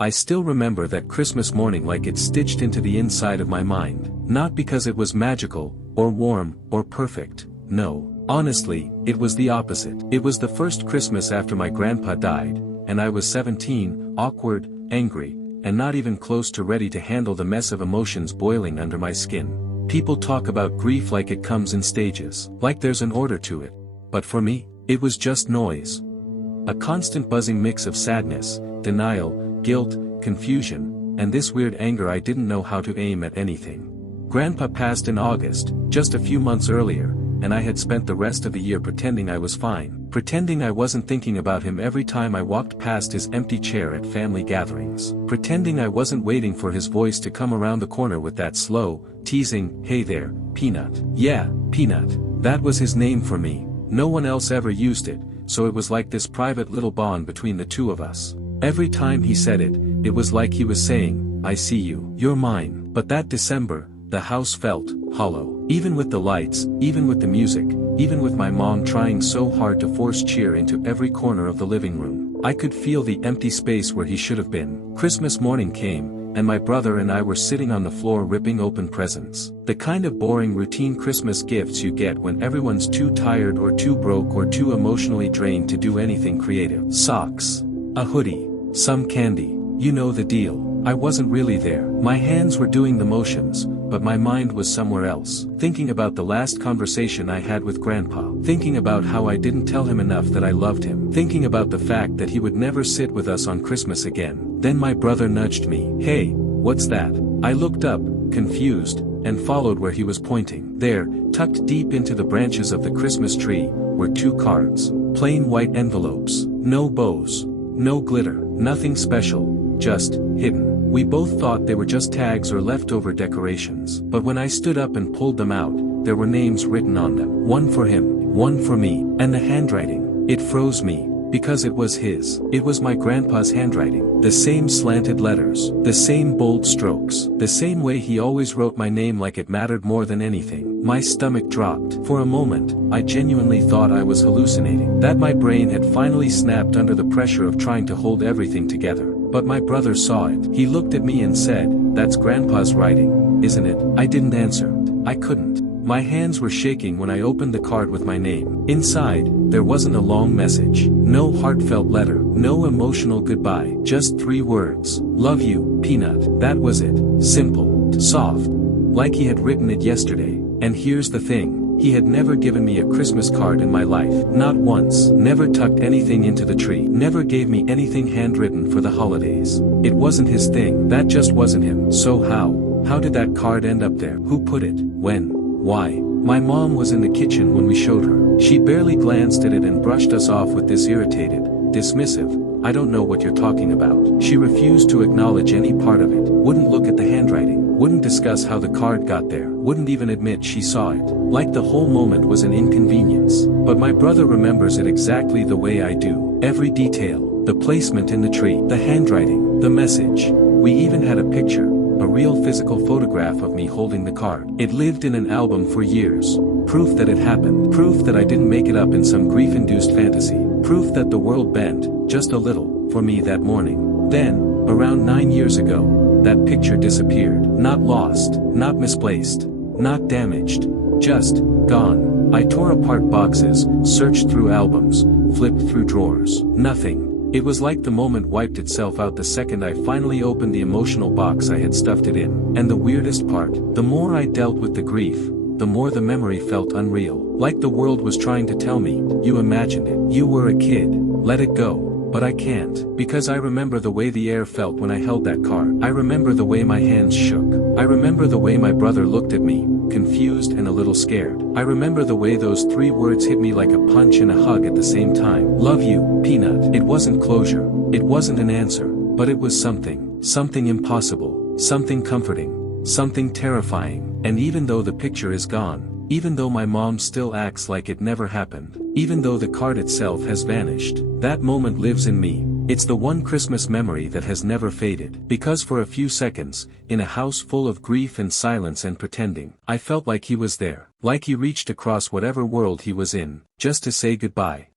I still remember that Christmas morning like it's stitched into the inside of my mind. Not because it was magical, or warm, or perfect, no. Honestly, it was the opposite. It was the first Christmas after my grandpa died, and I was 17, awkward, angry, and not even close to ready to handle the mess of emotions boiling under my skin. People talk about grief like it comes in stages, like there's an order to it. But for me, it was just noise. A constant buzzing mix of sadness, denial, guilt, confusion, and this weird anger I didn't know how to aim at anything. Grandpa passed in August, just a few months earlier, and I had spent the rest of the year pretending I was fine, pretending I wasn't thinking about him every time I walked past his empty chair at family gatherings, pretending I wasn't waiting for his voice to come around the corner with that slow, teasing, "Hey there, Peanut." Yeah, Peanut. That was his name for me. No one else ever used it, so it was like this private little bond between the two of us. Every time he said it, it was like he was saying, "I see you, you're mine." But that December, the house felt hollow. Even with the lights, even with the music, even with my mom trying so hard to force cheer into every corner of the living room, I could feel the empty space where he should have been. Christmas morning came, and my brother and I were sitting on the floor ripping open presents. The kind of boring routine Christmas gifts you get when everyone's too tired or too broke or too emotionally drained to do anything creative. Socks. A hoodie. Some candy. You know the deal. I wasn't really there. My hands were doing the motions, but my mind was somewhere else. Thinking about the last conversation I had with Grandpa. Thinking about how I didn't tell him enough that I loved him. Thinking about the fact that he would never sit with us on Christmas again. Then my brother nudged me. "Hey, what's that?" I looked up, confused, and followed where he was pointing. There, tucked deep into the branches of the Christmas tree, were 2 cards. Plain white envelopes. No bows. No glitter. Nothing special. Just hidden. We both thought they were just tags or leftover decorations. But when I stood up and pulled them out, there were names written on them. One for him, one for me. And the handwriting. It froze me. Because it was his. It was my grandpa's handwriting. The same slanted letters. The same bold strokes. The same way he always wrote my name like it mattered more than anything. My stomach dropped. For a moment, I genuinely thought I was hallucinating. That my brain had finally snapped under the pressure of trying to hold everything together. But my brother saw it. He looked at me and said, "That's Grandpa's writing, isn't it?" I didn't answer. I couldn't. My hands were shaking when I opened the card with my name. Inside, there wasn't a long message. No heartfelt letter. No emotional goodbye. Just 3 words. "Love you, Peanut." That was it. Simple. Soft. Like he had written it yesterday. And here's the thing. He had never given me a Christmas card in my life. Not once. Never tucked anything into the tree. Never gave me anything handwritten for the holidays. It wasn't his thing. That just wasn't him. So how did that card end up there? Who put it? When? Why? My mom was in the kitchen when we showed her. She barely glanced at it and brushed us off with this irritated, dismissive, "I don't know what you're talking about." She refused to acknowledge any part of it. Wouldn't look at the handwriting. Wouldn't discuss how the card got there. Wouldn't even admit she saw it. Like the whole moment was an inconvenience. But my brother remembers it exactly the way I do. Every detail. The placement in the tree. The handwriting. The message. We even had a picture. A real physical photograph of me holding the card. It lived in an album for years. Proof that it happened. Proof that I didn't make it up in some grief-induced fantasy. Proof that the world bent, just a little, for me that morning. Then, around 9 years ago, that picture disappeared. Not lost, not misplaced, not damaged. Just, gone. I tore apart boxes, searched through albums, flipped through drawers. Nothing. It was like the moment wiped itself out the second I finally opened the emotional box I had stuffed it in. And the weirdest part, the more I dealt with the grief, the more the memory felt unreal. Like the world was trying to tell me, "You imagined it. You were a kid. Let it go." But I can't. Because I remember the way the air felt when I held that card. I remember the way my hands shook. I remember the way my brother looked at me, confused and a little scared. I remember the way those 3 words hit me like a punch and a hug at the same time. "Love you, Peanut." It wasn't closure. It wasn't an answer. But it was something. Something impossible. Something comforting. Something terrifying. And even though the picture is gone, even though my mom still acts like it never happened, even though the card itself has vanished, that moment lives in me. It's the one Christmas memory that has never faded. Because for a few seconds, in a house full of grief and silence and pretending, I felt like he was there. Like he reached across whatever world he was in, just to say goodbye.